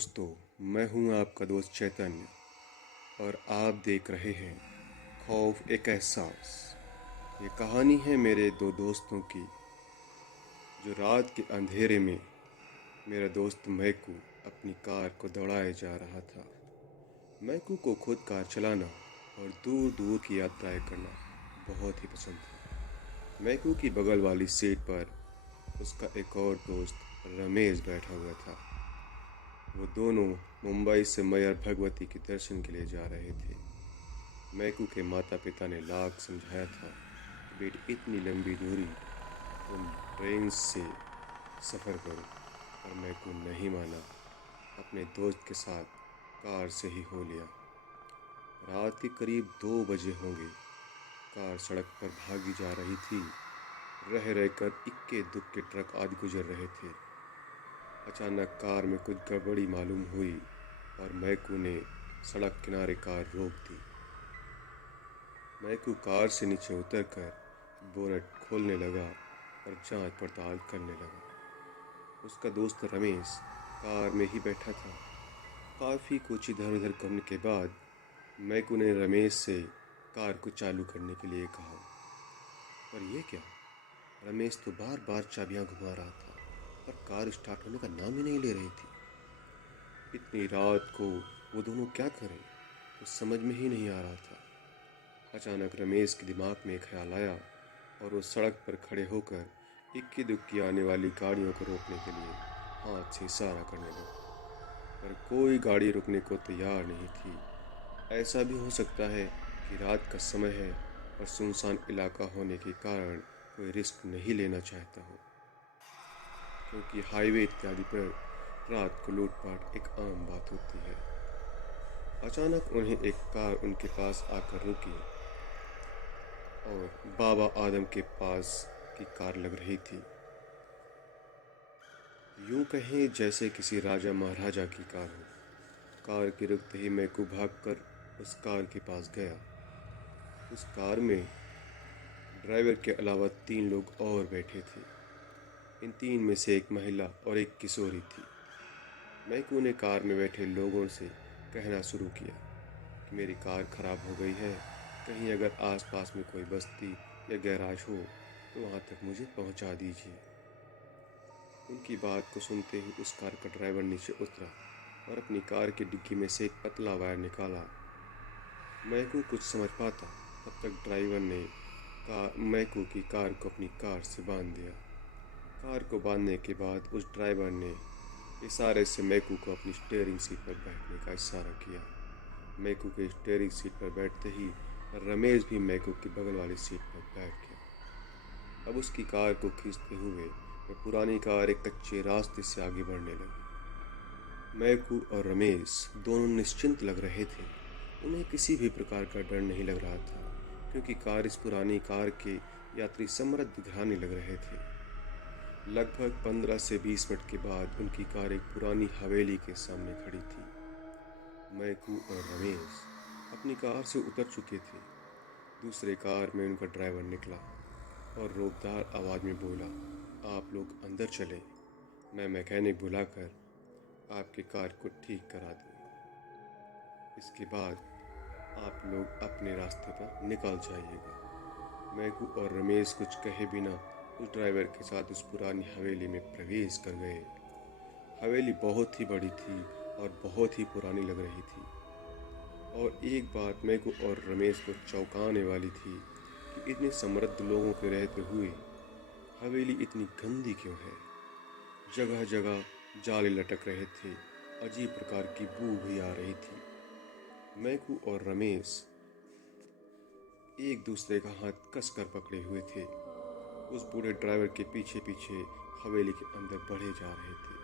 दोस्तों, मैं हूं आपका दोस्त चैतन्य और आप देख रहे हैं खौफ एक एहसास। ये कहानी है मेरे दो दोस्तों की जो रात के अंधेरे में मेरा दोस्त मैकू अपनी कार को दौड़ाए जा रहा था। मैकू को खुद कार चलाना और दूर दूर की यात्राएं करना बहुत ही पसंद था। मैकू की बगल वाली सीट पर उसका एक और दोस्त रमेश बैठा हुआ था। वो दोनों मुंबई से मैयर भगवती के दर्शन के लिए जा रहे थे। मैकू के माता पिता ने लाख समझाया था कि बेटी इतनी लंबी दूरी तुम ट्रेन से सफ़र करो, पर मैकू नहीं माना। अपने दोस्त के साथ कार से ही हो लिया। रात के करीब 2 बजे होंगे। कार सड़क पर भागी जा रही थी। रह रहकर इक्के दुक्के ट्रक आदि गुजर रहे थे। अचानक कार में कुछ गड़बड़ी मालूम हुई और मैकू ने सड़क किनारे कार रोक दी। मैकू कार से नीचे उतरकर बोनट खोलने लगा और जांच पड़ताल करने लगा। उसका दोस्त रमेश कार में ही बैठा था। काफ़ी कुछ इधर उधर करने के बाद मैकू ने रमेश से कार को चालू करने के लिए कहा। पर यह क्या, रमेश तो बार बार चाबियां घुमा रहा था पर कार स्टार्ट होने का नाम ही नहीं ले रही थी। इतनी रात को वो दोनों क्या करें, कुछ समझ में ही नहीं आ रहा था। अचानक रमेश के दिमाग में एक ख्याल आया और वो सड़क पर खड़े होकर इक्की दुक्की आने वाली गाड़ियों को रोकने के लिए हाथ से इशारा करने लगा। पर कोई गाड़ी रुकने को तैयार नहीं थी। ऐसा भी हो सकता है कि रात का समय है और सुनसान इलाका होने के कारण कोई रिस्क नहीं लेना चाहता हो, क्योंकि हाईवे इत्यादि पर रात को लूटपाट एक आम बात होती है। अचानक उन्हें एक कार उनके पास आकर रुकी और बाबा आदम के पास की कार लग रही थी। यूं कहें जैसे किसी राजा महाराजा की कार हो। कार के रुकते ही मैकू भागकर उस कार के पास गया। उस कार में ड्राइवर के अलावा 3 लोग और बैठे थे। इन 3 में से एक महिला और एक किशोरी थी। मैकू ने कार में बैठे लोगों से कहना शुरू किया कि मेरी कार खराब हो गई है, कहीं अगर आसपास में कोई बस्ती या गैराज हो तो वहाँ तक मुझे पहुँचा दीजिए। उनकी बात को सुनते ही उस कार का ड्राइवर नीचे उतरा और अपनी कार की डिग्गी में से एक पतला वायर निकाला। मैकू कुछ समझ पाता तब तक ड्राइवर ने मैकू की कार को अपनी कार से बांध दिया। कार को बांधने के बाद उस ड्राइवर ने इशारे से मैकू को अपनी स्टीयरिंग सीट पर बैठने का इशारा किया। मैकू के स्टीयरिंग सीट पर बैठते ही रमेश भी मैकू की बगल वाली सीट पर बैठ गया। अब उसकी कार को खींचते हुए वह पुरानी कार एक कच्चे रास्ते से आगे बढ़ने लगी। मैकू और रमेश दोनों निश्चिंत लग रहे थे। उन्हें किसी भी प्रकार का डर नहीं लग रहा था, क्योंकि इस पुरानी कार के यात्री समृद्ध दिखाने लग रहे थे। लगभग 15 से 20 मिनट के बाद उनकी कार एक पुरानी हवेली के सामने खड़ी थी। मैकू और रमेश अपनी कार से उतर चुके थे। दूसरे कार में उनका ड्राइवर निकला और रोबदार आवाज़ में बोला, आप लोग अंदर चलें, मैं मैकेनिक बुलाकर आपकी कार को ठीक करा दूँगा। इसके बाद आप लोग अपने रास्ते पर निकल जाइएगा। मैकू और रमेश कुछ कहे बिना उस ड्राइवर के साथ उस पुरानी हवेली में प्रवेश कर गए। हवेली बहुत ही बड़ी थी और बहुत ही पुरानी लग रही थी। और एक बात मैकू और रमेश को चौंकाने वाली थी कि इतने समृद्ध लोगों के रहते हुए हवेली इतनी गंदी क्यों है। जगह जगह जाले लटक रहे थे, अजीब प्रकार की बू भी आ रही थी। मैकू और रमेश एक दूसरे का हाथ कसकर पकड़े हुए थे। उस बूढ़े ड्राइवर के पीछे पीछे हवेली के अंदर बढ़े जा रहे थे।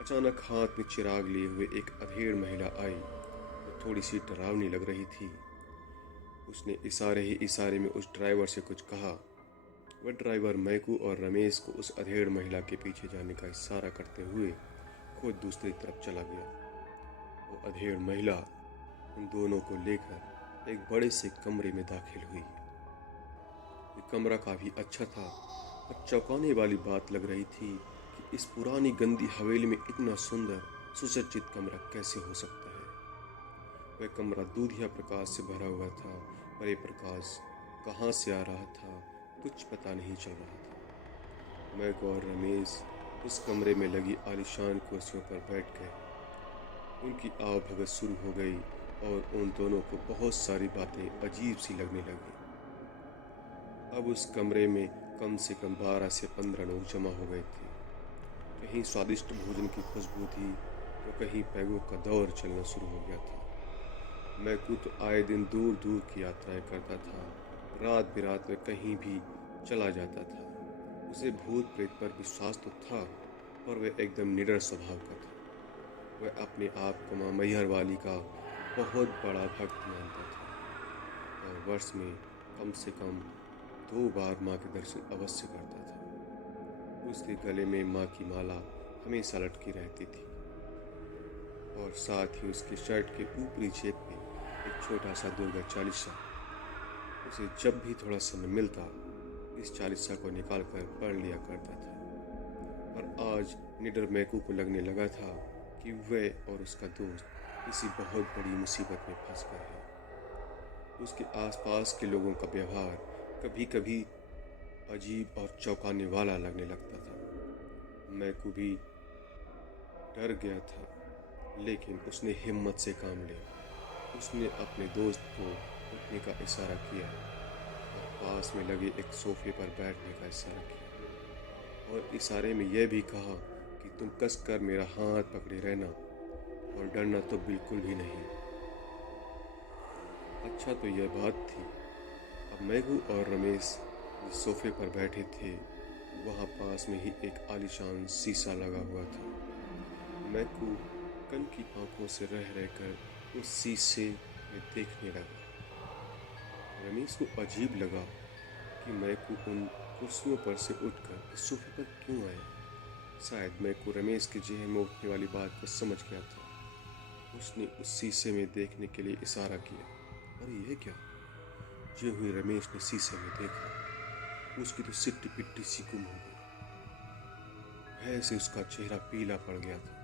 अचानक हाथ में चिराग लिए हुए एक अधेड़ महिला आई। वो थोड़ी सी डरावनी लग रही थी। उसने इशारे ही इशारे में उस ड्राइवर से कुछ कहा। वह ड्राइवर मैकू और रमेश को उस अधेड़ महिला के पीछे जाने का इशारा करते हुए खुद दूसरी तरफ चला गया। वो अधेड़ महिला उन दोनों को लेकर एक बड़े से कमरे में दाखिल हुई। ये कमरा काफ़ी अच्छा था, पर चौंकाने वाली बात लग रही थी कि इस पुरानी गंदी हवेली में इतना सुंदर सुसज्जित कमरा कैसे हो सकता है। वह कमरा दूधिया प्रकाश से भरा हुआ था, पर यह प्रकाश कहाँ से आ रहा था कुछ पता नहीं चल रहा था। मैं और रमेश उस कमरे में लगी आलीशान कुर्सियों पर बैठ गए। उनकी आवभगत शुरू हो गई और उन दोनों को बहुत सारी बातें अजीब सी लगने लगी। अब उस कमरे में कम से कम 12 से 15 लोग जमा हो गए थे। कहीं स्वादिष्ट भोजन की खुशबू थी तो कहीं पैगों का दौर चलना शुरू हो गया था। मैकू तो आए दिन दूर दूर की यात्राएं करता था। रात बिरात में कहीं भी चला जाता था। उसे भूत प्रेत पर विश्वास तो था, पर वह एकदम निडर स्वभाव का था। वह अपने आप को माँ मैहर वाली का बहुत बड़ा भक्त मानता था और वर्ष में कम से कम 2 बार माँ के दर्शन अवश्य करता था। उसके गले में माँ की माला हमेशा लटकी रहती थी और साथ ही उसके शर्ट के ऊपरी जेब में एक छोटा सा दुर्गा चालीसा। उसे जब भी थोड़ा समय मिलता इस चालीसा को निकाल कर पढ़ लिया करता था। पर आज निडर मैकू को लगने लगा था कि वह और उसका दोस्त किसी बहुत बड़ी मुसीबत में फंस गए हैं। उसके आसपास के लोगों का व्यवहार कभी कभी अजीब और चौंकाने वाला लगने लगता था। मैकू भी डर गया था, लेकिन उसने हिम्मत से काम लिया। उसने अपने दोस्त को उठने का इशारा किया और पास में लगे एक सोफे पर बैठने का इशारा किया और इशारे में यह भी कहा कि तुम कसकर मेरा हाथ पकड़े रहना और डरना तो बिल्कुल भी नहीं। अच्छा तो यह बात थी, अब मैगू और रमेश जिस सोफे पर बैठे थे वहाँ पास में ही एक आलीशान शीशा लगा हुआ था। मैकू कन की आंखों से रह रहकर उस शीशे में देखने लगा। रमेश को अजीब लगा कि मैकू उन कुर्सियों पर से उठकर इस सोफे पर क्यों आया। शायद मैकू रमेश के जेहन में उठने वाली बात को समझ गया था। उसने उस शीशे में देखने के लिए इशारा किया। अरे यह क्या! जो हुई रमेश ने शीशे में देखा, उसकी तो सिट्टी पिट्टी सी गुम हो गई। भय से उसका चेहरा पीला पड़ गया था।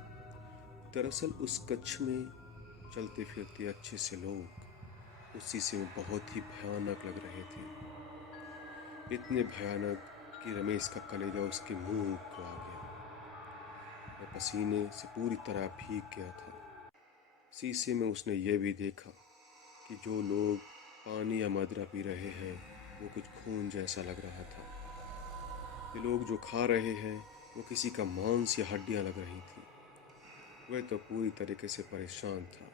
दरअसल उस कक्ष में चलते फिरते अच्छे से लोग उस शीशे में बहुत ही भयानक लग रहे थे। इतने भयानक कि रमेश का कलेजा उसके मुंह को आ गया। वह पसीने से पूरी तरह भीग गया था। शीशे में उसने यह भी देखा कि जो लोग पानी या मदिरा पी रहे हैं वो कुछ खून जैसा लग रहा था। ये लोग जो खा रहे हैं वो किसी का मांस या हड्डियां लग रही थी। वह तो पूरी तरीके से परेशान था,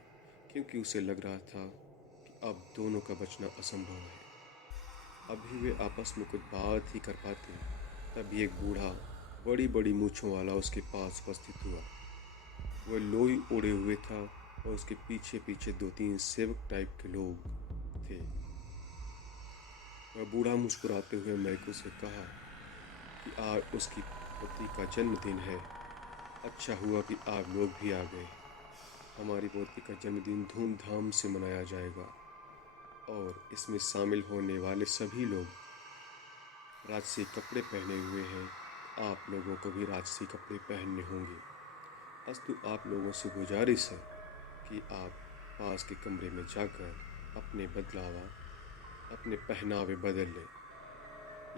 क्योंकि उसे लग रहा था कि अब दोनों का बचना असंभव है। अभी वे आपस में कुछ बात ही कर पाते, तभी एक बूढ़ा बड़ी बड़ी मूँछों वाला उसके पास उपस्थित हुआ। वह लोई ओढ़े हुए था और उसके पीछे पीछे 2-3 सेवक टाइप के लोग थे। वह बूढ़ा मुस्कुराते हुए मैकू से कहा कि आज उसकी पोती का जन्मदिन है। अच्छा हुआ कि आप लोग भी आ गए। हमारी पोती का जन्मदिन धूमधाम से मनाया जाएगा और इसमें शामिल होने वाले सभी लोग राजसी कपड़े पहने हुए हैं। आप लोगों को भी राजसी कपड़े पहनने होंगे। अस्तु आप लोगों से गुजारिश है कि आप पास के कमरे में जाकर अपने पहनावे बदल लें।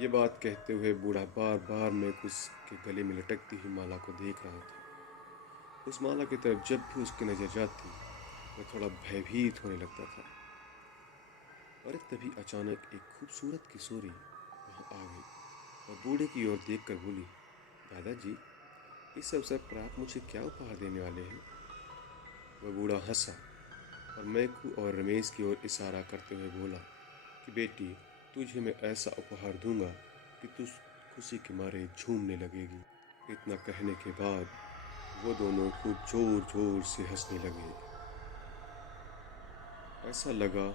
ये बात कहते हुए बूढ़ा बार बार मैकू के गले में लटकती हुई माला को देख रहा था। उस माला की तरफ जब भी उसकी नजर जाती वह थोड़ा भयभीत होने लगता था। और तभी अचानक एक खूबसूरत किशोरी वहाँ आ गई और बूढ़े की ओर देखकर बोली, दादाजी, इस अवसर पर आप मुझे क्या उपहार देने वाले हैं? वह बूढ़ा हंसा और मैकू और रमेश की ओर इशारा करते हुए बोला कि बेटी, तुझे मैं ऐसा उपहार दूंगा कि तू खुशी के मारे झूमने लगेगी। इतना कहने के बाद वो दोनों खूब जोर जोर से हंसने लगे। ऐसा लगा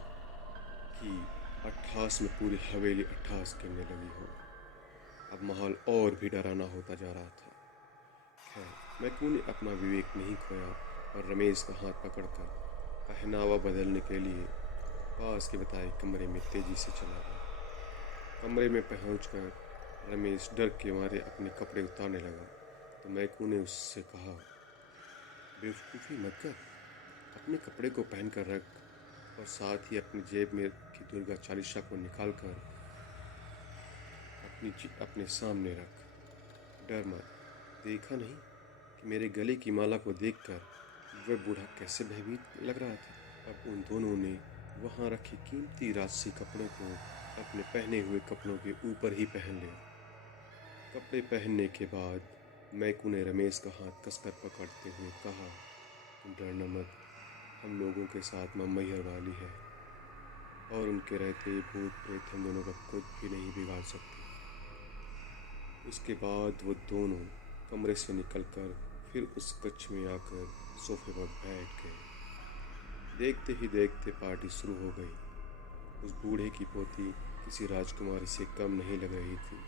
कि 28 में पूरी हवेली 28 गिरने लगी हो। अब माहौल और भी डरावना होता जा रहा था। खैर, मैकू ने अपना विवेक नहीं खोया और रमेश का हाथ पकड़कर पहनावा बदलने के लिए पास के बताए कमरे में तेजी से चला गया। कमरे में पहुंचकर रमेश डर के मारे अपने कपड़े उतारने लगा तो मैकू ने उससे कहा, बेवकूफ़ी मत कर। अपने कपड़े को पहन कर रख और साथ ही अपनी जेब में की दुर्गा चालीसा को निकाल कर अपने सामने रख। डर मत। देखा नहीं कि मेरे गले की माला को देखकर वह बूढ़ा कैसे भयभीत लग रहा था। अब उन दोनों ने वहाँ रखे कीमती राजसी कपड़ों को अपने पहने हुए कपड़ों के ऊपर ही पहन लिया। कपड़े पहनने के बाद मैकू ने रमेश का हाथ कसकर पकड़ते हुए कहा, तुम डरना मत, हम लोगों के साथ मां मैहर वाली है और उनके रहते भूत प्रेत हम दोनों का कुछ भी नहीं बिगाड़ सकते। उसके बाद वो दोनों कमरे से निकलकर फिर उस कक्ष में आकर सोफे पर बैठ गए। देखते ही देखते पार्टी शुरू हो गई। उस बूढ़े की पोती किसी राजकुमारी से कम नहीं लग रही थी,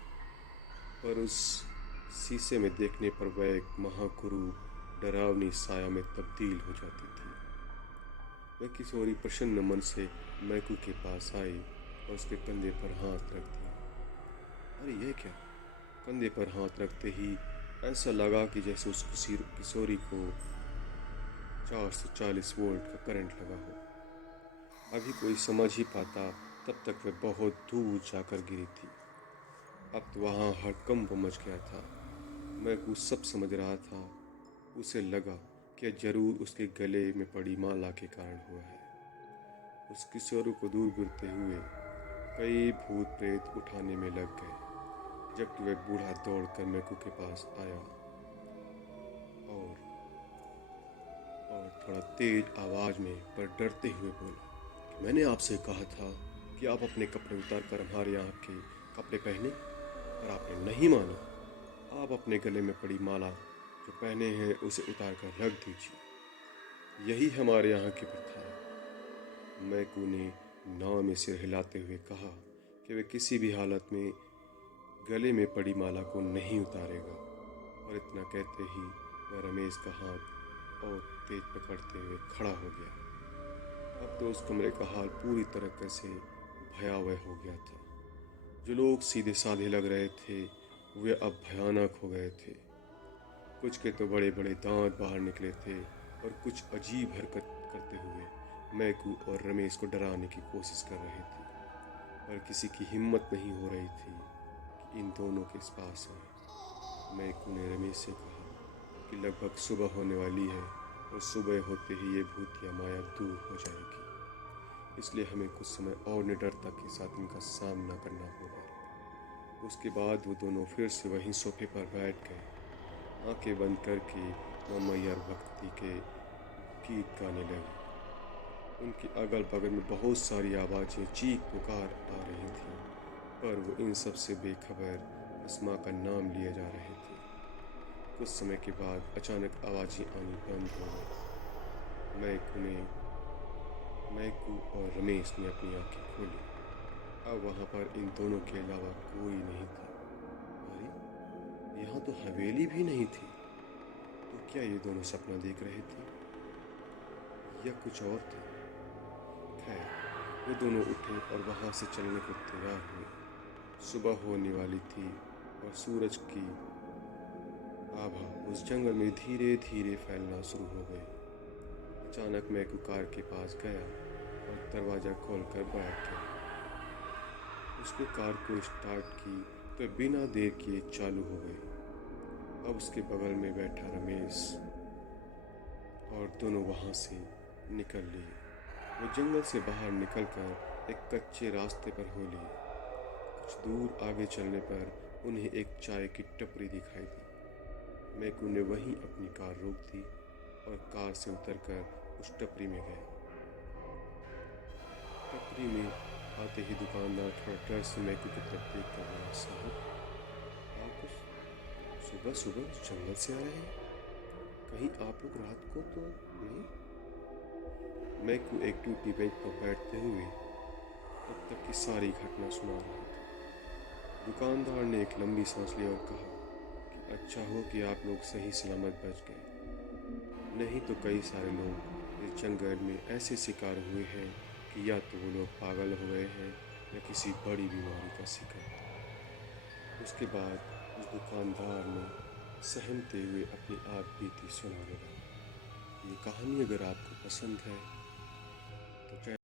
पर उस शीशे में देखने पर वह एक महागुरु डरावनी साया में तब्दील हो जाती थी। वह किशोरी प्रसन्न मन से मैकू के पास आई और उसके कंधे पर हाथ रख दिया। अरे यह क्या? कंधे पर हाथ रखते ही ऐसा लगा कि जैसे उस किशोरी को 440 वोल्ट का करंट लगा हो। अभी कोई समझ ही पाता, तब तक वह बहुत दूर जाकर गिरी थी। अब तो वहाँ हड़कंप मच गया था। मैकू सब समझ रहा था। उसे लगा कि जरूर उसके गले में पड़ी माला के कारण हुआ है। उस किशोर को दूर गिरते हुए कई भूत प्रेत उठाने में लग गए, जबकि वह बूढ़ा दौड़कर मैकू के पास आया और थोड़ा तेज आवाज में पर डरते हुए बोला कि मैंने आपसे कहा था कि आप अपने कपड़े उतार कर हमारे यहाँ के कपड़े पहने, पर आपने नहीं माना। आप अपने गले में पड़ी माला जो पहने हैं उसे उतार कर रख दीजिए। यही हमारे यहाँ की प्रथा है। मैकू ने नाव में सिर हिलाते हुए कहा कि वह किसी भी हालत में गले में पड़ी माला को नहीं उतारेगा, और इतना कहते ही वह रमेश का हाथ और तेज पकड़ते हुए खड़ा हो गया। अब तो उस कमरे का हाल पूरी तरह से भयावह हो गया था। जो लोग सीधे साधे लग रहे थे वे अब भयानक हो गए थे। कुछ के तो बड़े बड़े दांत बाहर निकले थे और कुछ अजीब हरकत करते हुए मैकू और रमेश को डराने की कोशिश कर रहे थे, पर किसी की हिम्मत नहीं हो रही थी कि इन दोनों के पास आए। मैकू ने रमेश से कहा कि लगभग सुबह होने वाली है और सुबह होते ही ये भूतिया माया दूर हो जाएगी, इसलिए हमें कुछ समय और निडरता के साथ इनका सामना करना होगा। उसके बाद वो दोनों फिर से वहीं सोफे पर बैठ गए, आंखें बंद करके मां मैहर भक्ति के गीत गाने लगे। उनके अगल बगल में बहुत सारी आवाज़ें चीख पुकार आ रही थीं, पर वो इन सब से बेखबर अस्मा का नाम लिए जा रहे थे। कुछ समय के बाद अचानक आवाज़ें आनी बंद हो गई। मैकू और रमेश ने अपनी आंखें खोली। अब वहाँ पर इन दोनों के अलावा कोई नहीं था। अरे, यहाँ तो हवेली भी नहीं थी। तो क्या ये दोनों सपना देख रहे थे या कुछ और था? खैर, वो दोनों उठे और वहाँ से चलने को तैयार हुए। सुबह होने वाली थी और सूरज की आभा उस जंगल में धीरे धीरे फैलना शुरू हो गई। अचानक मैकू कार के पास गया और दरवाज़ा खोलकर बैठ गया। उसने कार को स्टार्ट की तो बिना देर किए चालू हो गई। अब उसके बगल में बैठा रमेश और दोनों वहाँ से निकल लिए। वो जंगल से बाहर निकलकर एक कच्चे रास्ते पर हो लिए। कुछ दूर आगे चलने पर उन्हें एक चाय की टपरी दिखाई दी। मैकू ने वहीं अपनी कार रोक दी और कार से उतरकर उस टपरी में गए। टपरी में आते ही दुकानदार थोड़ा डर से मैकू की तरफ देख कर बोला, साहब, आप सुबह सुबह जंगल से आ रहे हैं? कहीं आप लोग रात को तो नहीं? मैकू एक टूटी बेंच पर बैठते हुए तब तक की सारी घटना सुना रहा था। दुकानदार ने एक लंबी सांस ली और कहा कि अच्छा हो कि आप लोग सही सलामत बच गए, नहीं तो कई सारे लोग इस जंगल में ऐसे शिकार हुए हैं कि या तो वो लोग पागल हो गए हैं या किसी बड़ी बीमारी का शिकार। उसके बाद उस दुकानदार ने सहमते हुए अपनी आप बीती सुनाने लगा। ये कहानी अगर आपको पसंद है